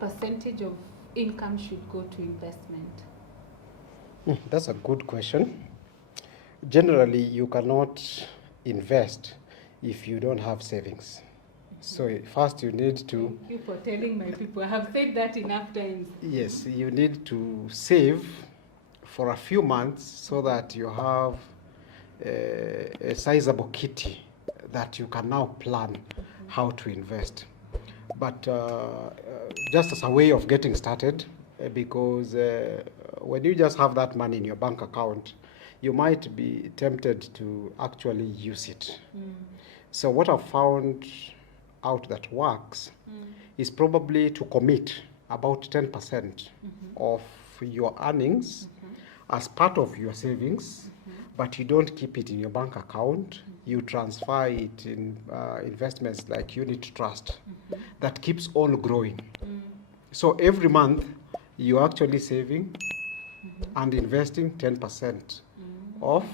percentage of income should go to investment? That's a good question. Generally, you cannot invest if you don't have savings. So first you need to... Thank you for telling my people. I have said that enough times. Yes, you need to save for a few months so that you have a sizable kitty that you can now plan how to invest. But just as a way of getting started, because when you just have that money in your bank account, you might be tempted to actually use it. So what I've found out that works is probably to commit about 10% of your earnings as part of your savings, but you don't keep it in your bank account. You transfer it in investments like unit trust that keeps on growing. So every month you're actually saving and investing 10% of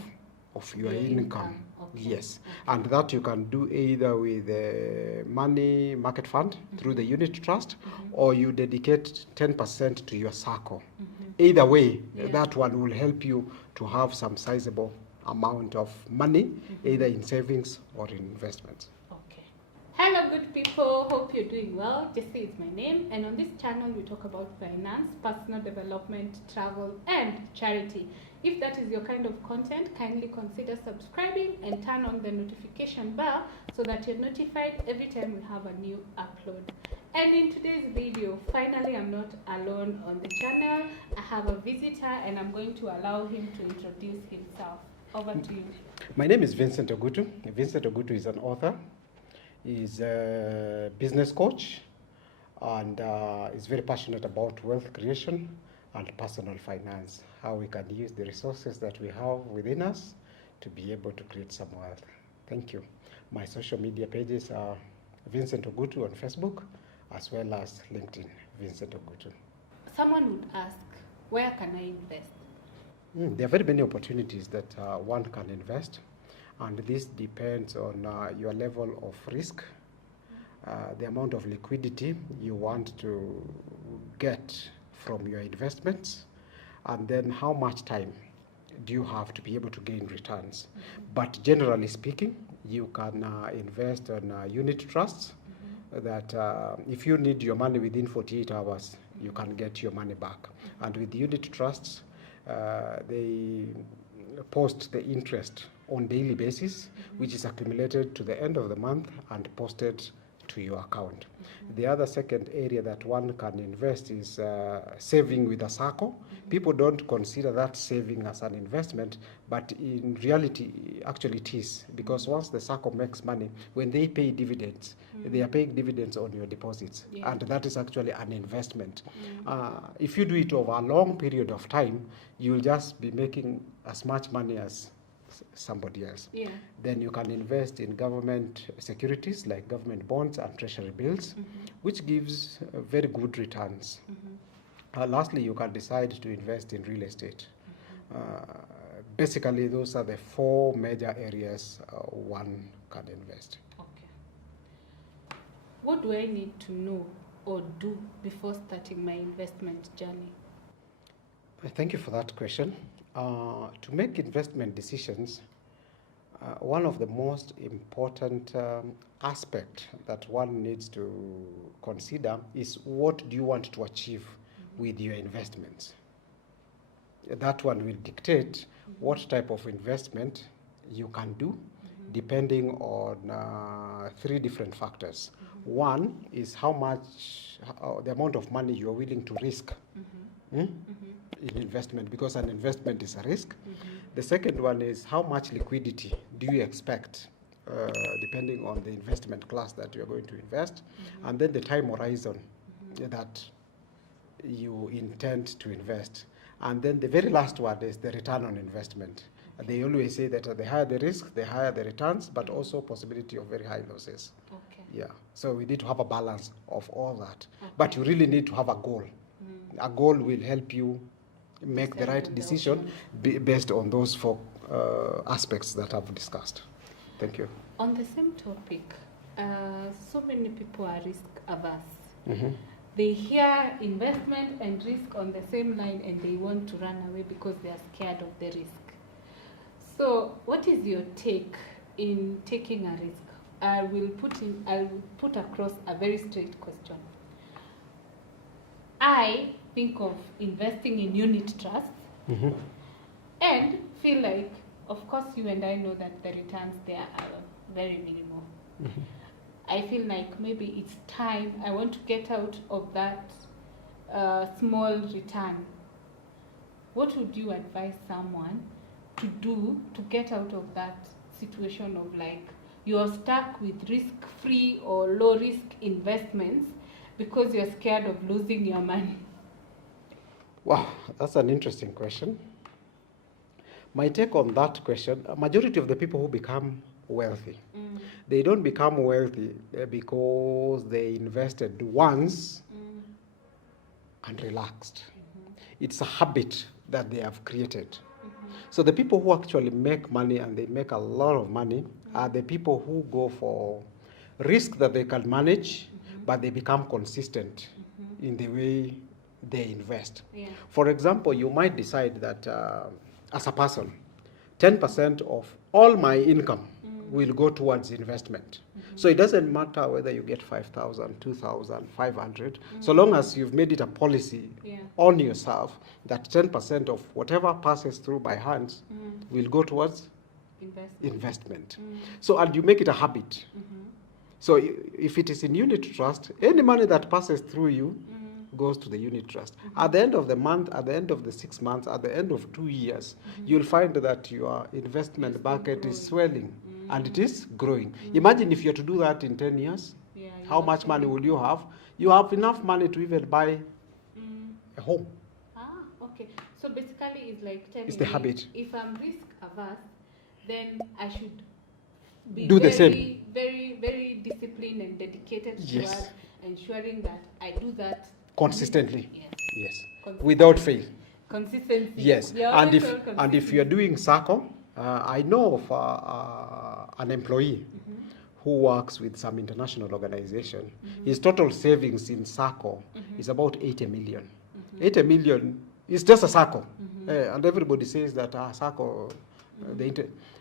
your income. Okay. Yes, and that you can do either with a money market fund through the unit trust, or you dedicate 10% to your circle. Either way, that one will help you to have some sizable amount of money, either in savings or in investments. Okay. Hello, good people. Hope you're doing well. Jacie is my name, and on this channel we talk about finance, personal development, travel, and charity. If that is your kind of content, kindly consider subscribing and turn on the notification bell so that you're notified every time we have a new upload. And in today's video, finally, I'm not alone on the channel. I have a visitor, and I'm going to allow him to introduce himself. Over to you. My name is Vincent Ogutu. Vincent Ogutu is an author. He's a business coach, and is very passionate about wealth creation and personal finance, how we can use the resources that we have within us to be able to create some wealth. Thank you. My social media pages are Vincent Ogutu on Facebook, as well as LinkedIn, Vincent Ogutu. Someone would ask, where can I invest? There are very many opportunities that one can invest, and this depends on your level of risk, the amount of liquidity you want to get from your investments, and then how much time do you have to be able to gain returns. But generally speaking, you can invest on unit trusts that if you need your money within 48 hours, you can get your money back. And with unit trusts, they post the interest on daily basis, which is accumulated to the end of the month and posted to your account. The other second area that one can invest is saving with a circle. People don't consider that saving as an investment, but in reality, actually it is, because once the circle makes money, when they pay dividends, they are paying dividends on your deposits, and that is actually an investment. If you do it over a long period of time, you'll just be making as much money as somebody else. Then you can invest in government securities like government bonds and treasury bills, which gives very good returns. Lastly, you can decide to invest in real estate. Basically, those are the four major areas one can invest. Okay. What do I need to know or do before starting my investment journey? Thank you for that question. To make investment decisions, one of the most important aspects that one needs to consider is, what do you want to achieve with your investments? That one will dictate what type of investment you can do, depending on three different factors. One is how much, the amount of money you are willing to risk in investment, because an investment is a risk. The second one is how much liquidity do you expect, depending on the investment class that you are going to invest, and then the time horizon that you intend to invest. And then the very last one is the return on investment. They always say that the higher the risk, the higher the returns, but also possibility of very high losses. Okay. Yeah, so we need to have a balance of all that. But you really need to have a goal. A goal will help you make the right decision based on those four aspects that I've discussed. Thank you. On the same topic, so many people are risk averse. they hear investment and risk on the same line and they want to run away because they are scared of the risk. So what is your take in taking a risk? I'll put across a very straight question. I think of investing in unit trusts and feel like, of course, you and I know that the returns there are very minimal. I feel like maybe it's time I want to get out of that small return. What would you advise someone to do to get out of that situation of like you're stuck with risk-free or low-risk investments because you're scared of losing your money? Wow, that's an interesting question. My take on that question, a majority of the people who become wealthy, they don't become wealthy because they invested once and relaxed. It's a habit that they have created. So the people who actually make money, and they make a lot of money, are the people who go for risk that they can manage, but they become consistent in the way they invest. Yeah. For example, you might decide that as a person, 10% of all my income will go towards investment. So it doesn't matter whether you get 5,000, 2,000, 500, so long as you've made it a policy on yourself that 10% of whatever passes through my hands will go towards investment. So, and you make it a habit. So if it is in unit trust, any money that passes through you goes to the unit trust. At the end of the month, at the end of the 6 months, at the end of 2 years, you'll find that your investment bucket is swelling and it is growing. Imagine if you're to do that in 10 years, how much money will you have? You have enough money to even buy a home. Okay. So basically it's like telling It's the me habit. if I'm risk averse, then I should be Do the very, same. very, very disciplined and dedicated towards ensuring that I do that Consistently. Yes. Without fail. Consistency. Yes, and if you are doing SACCO, I know of an employee who works with some international organization. His total savings in SACCO is about 80 million. 80 million is just a SACCO, and everybody says that SACCO.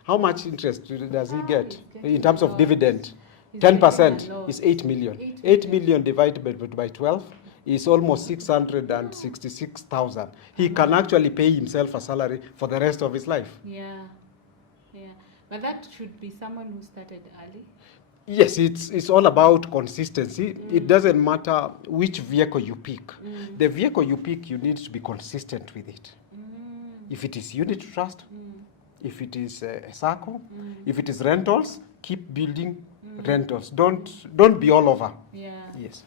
How much interest does he get in terms of dividend? 10% is 8 million. 8 million divided by 12 is almost 666,000. He can actually pay himself a salary for the rest of his life. Yeah. But that should be someone who started early. Yes, it's all about consistency. It doesn't matter which vehicle you pick. The vehicle you pick, you need to be consistent with it. If it is unit trust, if it is a SACCO, if it is rentals, keep building rentals. Don't be all over. Yeah. Yes.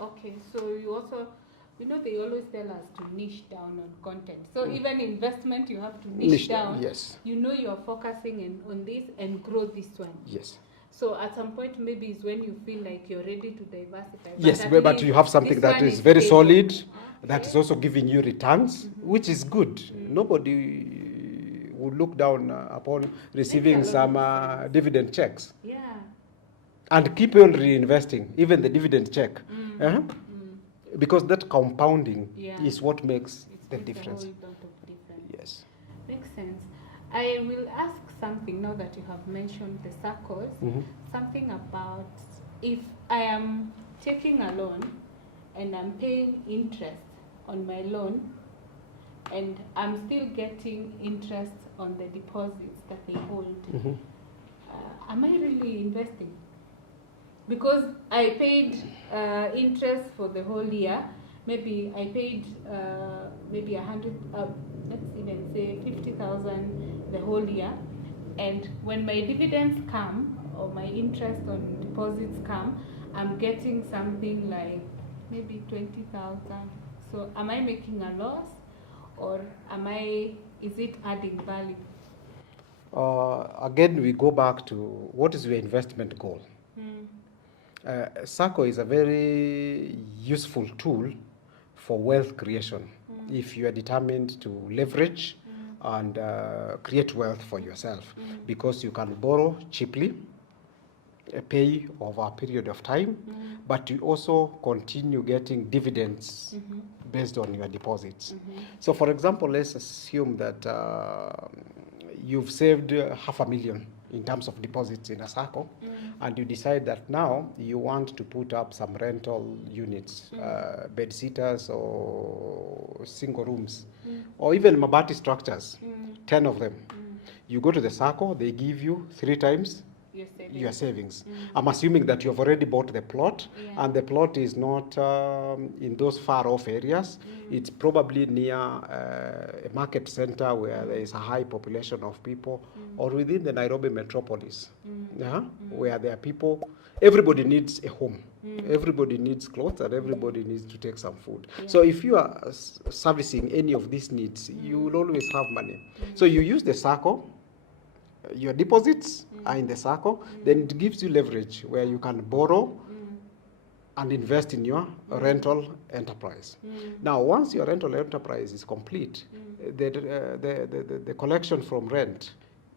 Okay. So you also, they always tell us to niche down on content. So even investment, you have to niche down. Yes. You're focusing on this and grow this one. Yes. So at some point, maybe it's when you feel like you're ready to diversify. Yes, but you have something that is very solid, that is also giving you returns, which is good. Nobody would look down upon receiving some dividend checks. Yeah. And keep on reinvesting, even the dividend check. Because that compounding is what makes the difference. A whole lot of difference. Yes. Makes sense. I will ask something now that you have mentioned the circles, something about if I am taking a loan and I'm paying interest on my loan and I'm still getting interest on the deposits that they hold, am I really investing? Because I paid interest for the whole year. Maybe I paid maybe 100, let's even say 50,000 the whole year. And when my dividends come or my interest on deposits come, I'm getting something like maybe 20,000. So am I making a loss, or is it adding value? Again, we go back to what is your investment goal. SACCO is a very useful tool for wealth creation if you are determined to leverage and create wealth for yourself, because you can borrow cheaply, pay over a period of time, but you also continue getting dividends based on your deposits. So for example, let's assume that you've saved 500,000 in terms of deposits in a SACCO, and you decide that now you want to put up some rental units, bed sitters or single rooms, or even mabati structures, 10 of them. You go to the SACCO, they give you 3 times your savings. I'm assuming that you've already bought the plot, and the plot is not in those far off areas. It's probably near a market center where there is a high population of people, or within the Nairobi metropolis, where there are people. Everybody needs a home. Everybody needs clothes, and everybody needs to take some food. So if you are servicing any of these needs, you will always have money. So you use the SACCO. Your deposits are in the SACCO, then it gives you leverage where you can borrow and invest in your rental enterprise. Now, once your rental enterprise is complete, the collection from rent,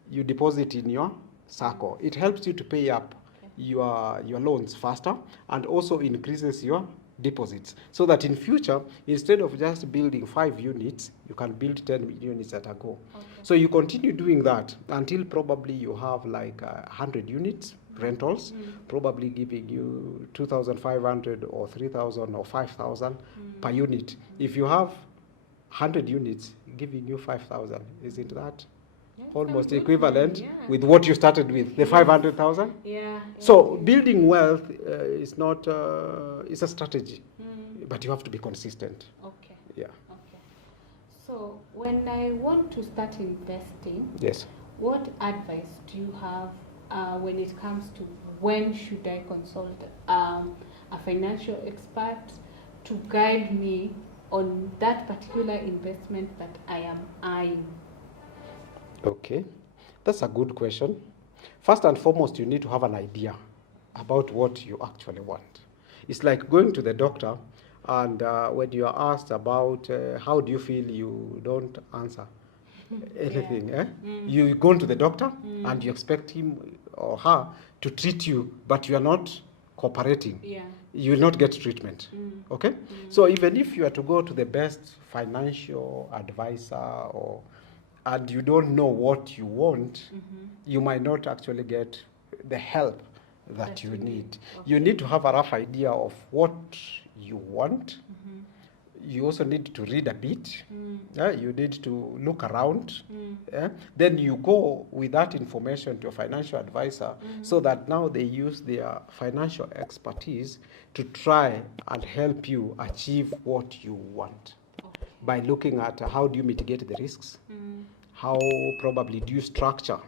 you deposit in your SACCO. It helps you to pay up your loans faster, and also increases your deposits, so that in future, instead of just building 5 units, you can build 10 units at a go. So you continue doing that until probably you have like 100 units rentals, probably giving you 2,500 or 3,000 or 5,000 per unit. If you have 100 units giving you 5,000, isn't that almost equivalent with what you started with, the 500,000? So building wealth is not, it's a strategy, but you have to be consistent. So when I want to start investing, what advice do you have when it comes to when should I consult a financial expert to guide me on that particular investment that I am eyeing? Okay, that's a good question. First and foremost, you need to have an idea about what you actually want. It's like going to the doctor, and when you are asked about how do you feel, you don't answer anything. You go to the doctor and you expect him or her to treat you, but you are not cooperating. You will not get treatment. Okay? So even if you are to go to the best financial advisor, and you don't know what you want, you might not actually get the help that you need. You need to have a rough idea of what you want. You also need to read a bit. You need to look around. Then you go with that information to a financial advisor, so that now they use their financial expertise to try and help you achieve what you want. By looking at how do you mitigate the risks, how probably do you structure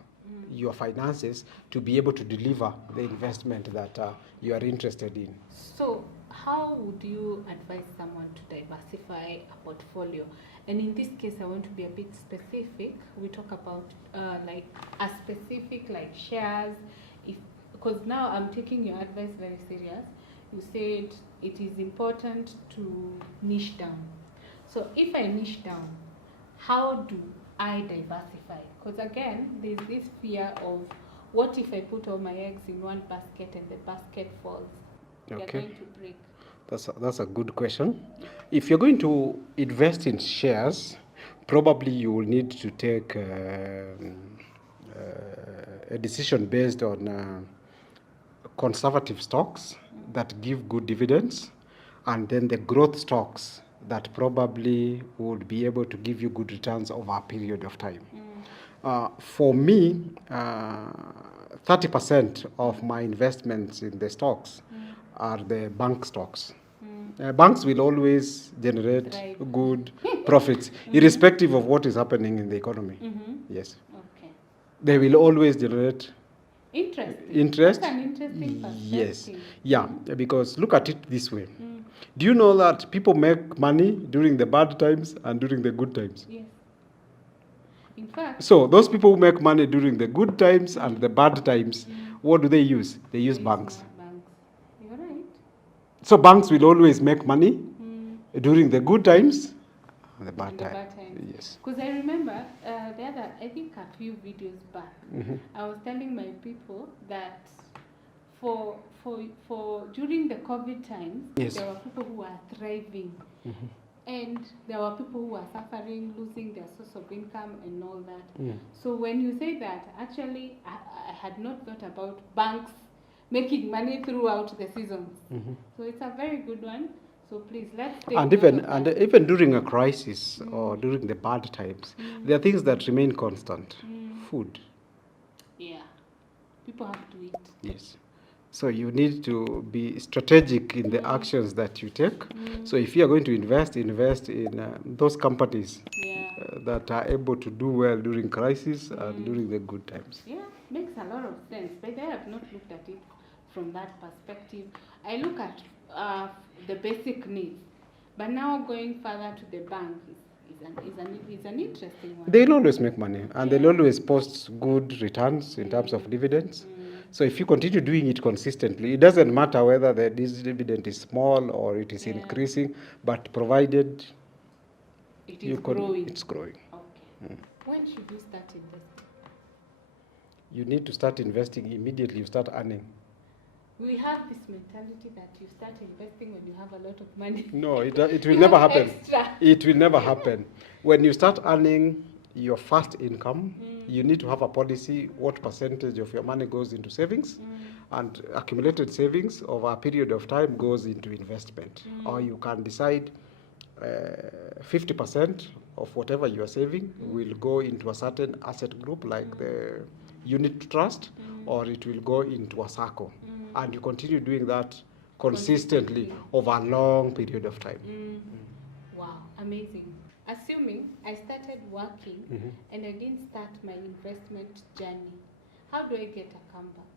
your finances to be able to deliver the investment that you are interested in. So how would you advise someone to diversify a portfolio? And in this case, I want to be a bit specific. We talk about like a specific like shares, because now I'm taking your advice very serious. You said it is important to niche down. So if I niche down, how do I diversify? Because again, there's this fear of, what if I put all my eggs in one basket and the basket falls? They're going to break. That's a good question. If you're going to invest in shares, probably you will need to take a decision based on conservative stocks that give good dividends, and then the growth stocks that probably would be able to give you good returns over a period of time. For me, 30% of my investments in the stocks are the bank stocks. Banks will always generate good profits, irrespective of what is happening in the economy. Yes. Okay. They will always generate interest. That's an interesting perspective. Yes. Yeah, because look at it this way. Do you know that people make money during the bad times and during the good times? Yes. In fact, so those people who make money during the good times and the bad times, what do they use? They use banks. You're right. So banks will always make money during the good times and the bad times. Yes. Because I remember I think a few videos back, I was telling my people that for for during the COVID times, Yes. there were people who were thriving, and there were people who were suffering, losing their source of income and all that. So when you say that, actually, I had not thought about banks making money throughout the seasons. So it's a very good one. So please, let's take And note even of that. even during a crisis or during the bad times, there are things that remain constant. Food. Yeah, people have to eat. Yes. So you need to be strategic in the actions that you take. So if you are going to invest in those companies Yeah. that are able to do well during crisis and during the good times. Yeah, makes a lot of sense. But I have not looked at it from that perspective. I look at the basic needs, but now going further to the bank is an interesting one. They'll always make money, and they'll Yeah. always post good returns in terms of dividends. So if you continue doing it consistently, it doesn't matter whether this dividend is small or it is increasing, but provided it is growing. it's growing. Okay. When should you start investing? You need to start investing immediately you start earning. We have this mentality that you start investing when you have a lot of money. No, it will You never have happen. extra. It will never happen. When you start earning your first income, you need to have a policy what percentage of your money goes into savings, and accumulated savings over a period of time goes into investment. Or you can decide 50% of whatever you are saving will go into a certain asset group like the unit trust, or it will go into a circle. And you continue doing that consistently over a long period of time. Wow, amazing. Assuming I started working and I didn't start my investment journey, how do I get a comeback?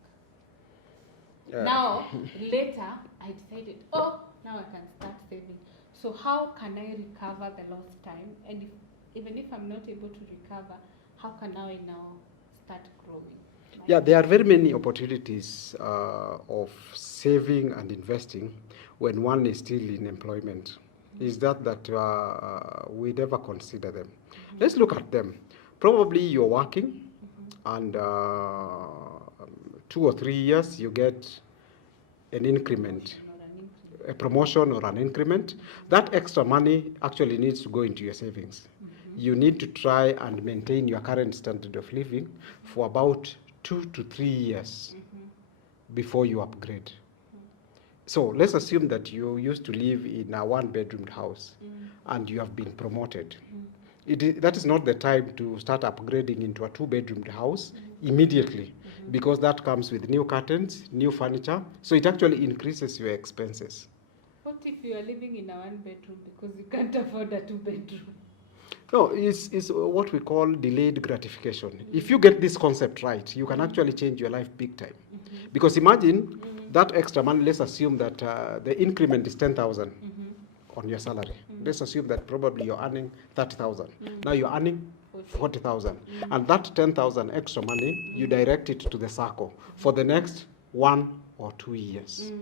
Now, later, I decided, now I can start saving. So how can I recover the lost time? And even if I'm not able to recover, how can I now start growing? Yeah, there are very many opportunities of saving and investing when one is still in employment. Is that we never consider them. Let's look at them. Probably you're working, and 2 or 3 years you get an increment, a promotion or an increment. That extra money actually needs to go into your savings. You need to try and maintain your current standard of living for about 2 to 3 years before you upgrade. So let's assume that you used to live in a one-bedroom house and you have been promoted. That is not the time to start upgrading into a 2-bedroom house immediately, because that comes with new curtains, new furniture, so it actually increases your expenses. What if you are living in a 1-bedroom because you can't afford a 2-bedroom? No, it's what we call delayed gratification. If you get this concept right, you can actually change your life big time. Because imagine that extra money, let's assume that the increment is 10,000 on your salary. Let's assume that probably you're earning 30,000. Now you're earning 40,000. And that 10,000 extra money, you direct it to the circle for the next 1 or 2 years.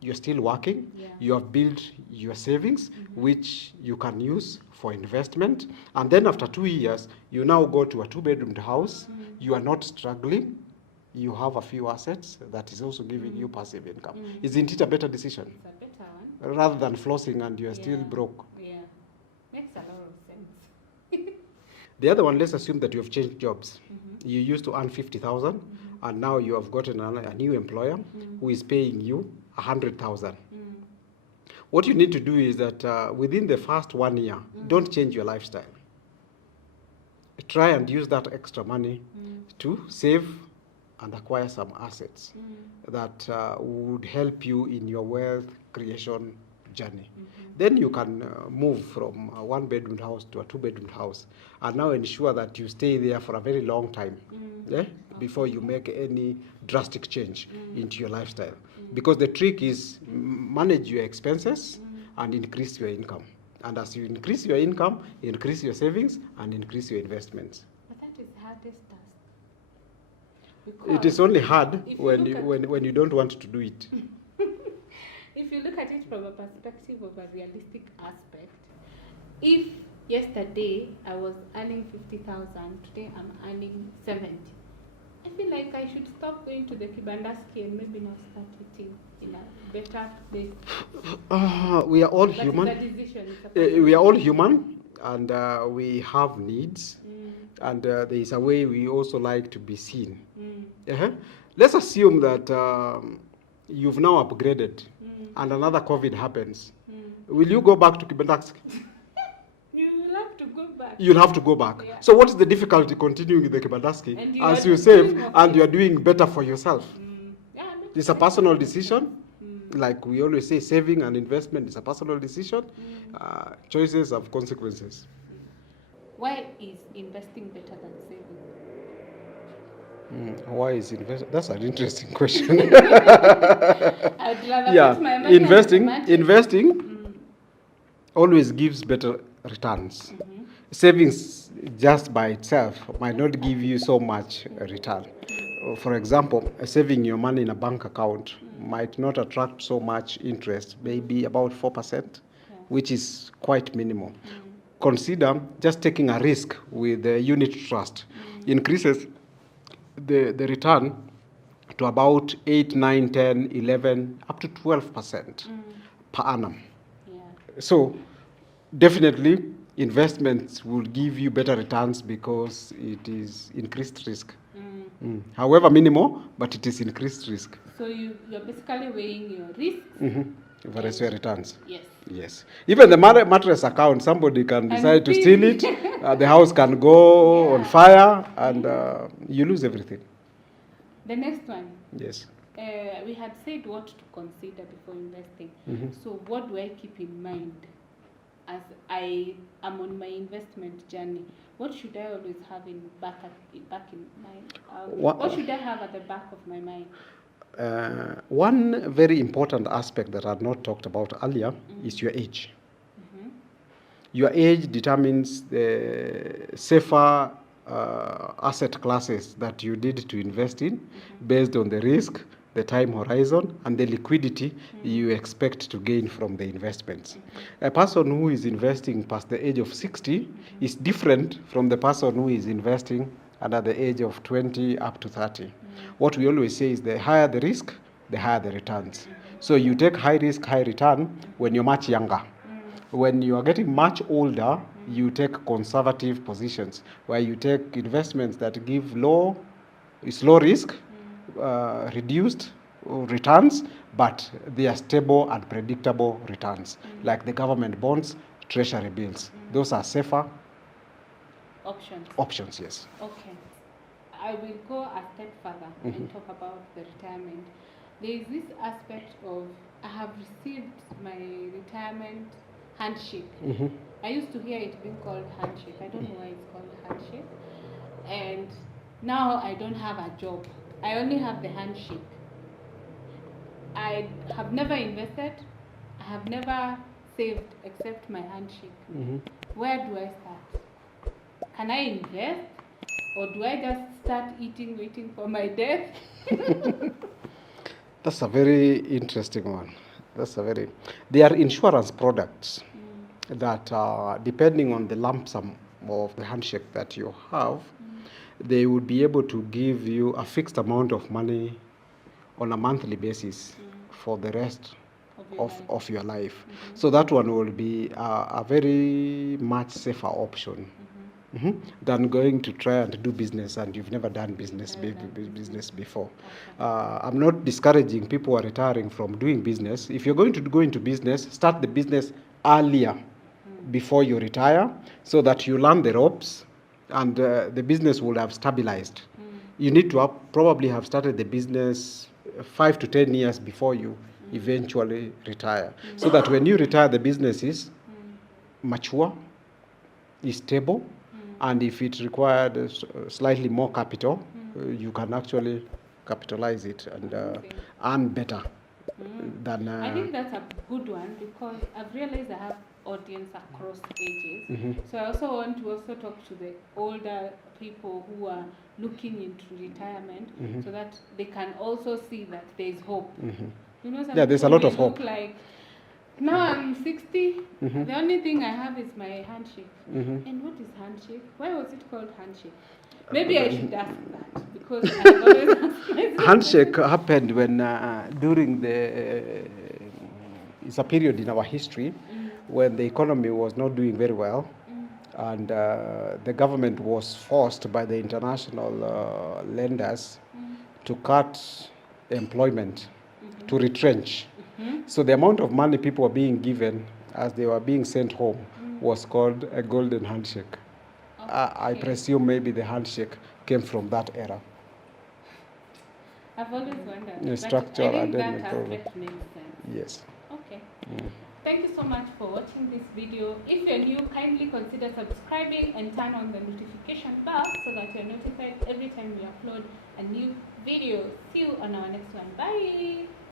You're still working, you have built your savings, which you can use for investment. And then after 2 years, you now go to a 2-bedroom house, you are not struggling, you have a few assets that is also giving you passive income. Isn't it a better decision? It's a better one. Rather than flossing and you are still broke. Yeah, makes a lot of sense. The other one, let's assume that you have changed jobs. You used to earn 50,000, and now you have gotten a new employer who is paying you 100,000. What you need to do is that within the first 1 year, don't change your lifestyle. Try and use that extra money to save and acquire some assets that would help you in your wealth creation journey. Then you can move from a 1-bedroom house to a 2-bedroom house, and now ensure that you stay there for a very long time before you make any drastic change into your lifestyle. Because the trick is manage your expenses and increase your income. And as you increase your income, increase your savings and increase your investments. But that is the hardest task. It is only hard when you don't want to do it. If you look at it from a perspective of a realistic aspect, if yesterday I was earning 50,000, today I'm earning 70, I feel like I should stop going to the Kibandaski and maybe now start eating in a better place. We are all But human. it's a decision. It's a personal We are all decision. human, and we have needs, and there is a way we also like to be seen. Uh-huh. Let's assume that you've now upgraded, and another COVID happens. Will you go back to Kibandaski? You will have to go back. You'll have to go back. Yeah. So what is the difficulty continuing with the Kibandaski And you as are you doing save okay. and you are doing better for yourself? Yeah, makes It's a sense. personal decision. Like we always say, saving and investment is a personal decision. Choices have consequences. Why is investing better than saving? Why is invest? That's an interesting question. I'd rather put my money investing always gives better returns. Savings just by itself might not give you so much return. For example, saving your money in a bank account might not attract so much interest, maybe about 4%, which is quite minimal. Consider just taking a risk with the unit trust increases the return to about 8, 9, 10, 11, up to 12% per annum. Yeah. So definitely investments will give you better returns because it is increased risk. However minimal, but it is increased risk. So you're basically weighing your risks. Versus your returns. Yes. Yes. Even the mattress account, somebody can decide to steal it. The house can go on fire, and you lose everything. The next one. Yes. We had said what to consider before investing. So what do I keep in mind as I am on my investment journey? What should I always have back in mind? What should I have at the back of my mind? One very important aspect that I had not talked about earlier is your age. Your age determines the safer asset classes that you need to invest in based on the risk, the time horizon, and the liquidity you expect to gain from the investments. A person who is investing past the age of 60 is different from the person who is investing under the age of 20 up to 30. What we always say is the higher the risk, the higher the returns. So you take high risk, high return when you're much younger. When you are getting much older, you take conservative positions where you take investments that give low risk, reduced returns, but they are stable and predictable returns, like the government bonds, treasury bills. Those are safer options, yes. Okay. I will go a step further and talk about the retirement. There is this aspect of I have received my retirement handshake. I used to hear it being called handshake. I don't know why it's called handshake. And now I don't have a job. I only have the handshake. I have never invested. I have never saved except my handshake. Where do I start? Can I invest? Or do I just start eating, waiting for my death? That's a very interesting one. They are insurance products that, depending on the lump sum of the handshake that you have, they would be able to give you a fixed amount of money on a monthly basis for the rest of your life. So that one will be a very much safer option than going to try and do business and you've never done business before. I'm not discouraging people who are retiring from doing business. If you're going to go into business, start the business earlier before you retire so that you learn the ropes and the business will have stabilized. You need to probably have started the business 5 to 10 years before you eventually retire, so that when you retire, the business is mature, is stable, and if it required slightly more capital, you can actually capitalize it and earn better than... I think that's a good one because I've realized I have audience across ages. So I also want to talk to the older people who are looking into retirement so that they can also see that there is hope. You know, there's a lot of hope. Like, now I'm 60, the only thing I have is my handshake. And what is handshake? Why was it called handshake? Maybe I should ask that because I've always asked myself. Handshake happened when during it's a period in our history when the economy was not doing very well, and the government was forced by the international lenders to cut employment, to retrench. So the amount of money people were being given as they were being sent home was called a golden handshake. I presume maybe the handshake came from that era. I've always wondered. Yeah, but structural I think that identity. aspect makes sense. Yes. Okay. Thank you so much for watching this video. If you're new, kindly consider subscribing and turn on the notification bell so that you're notified every time we upload a new video. See you on our next one. Bye.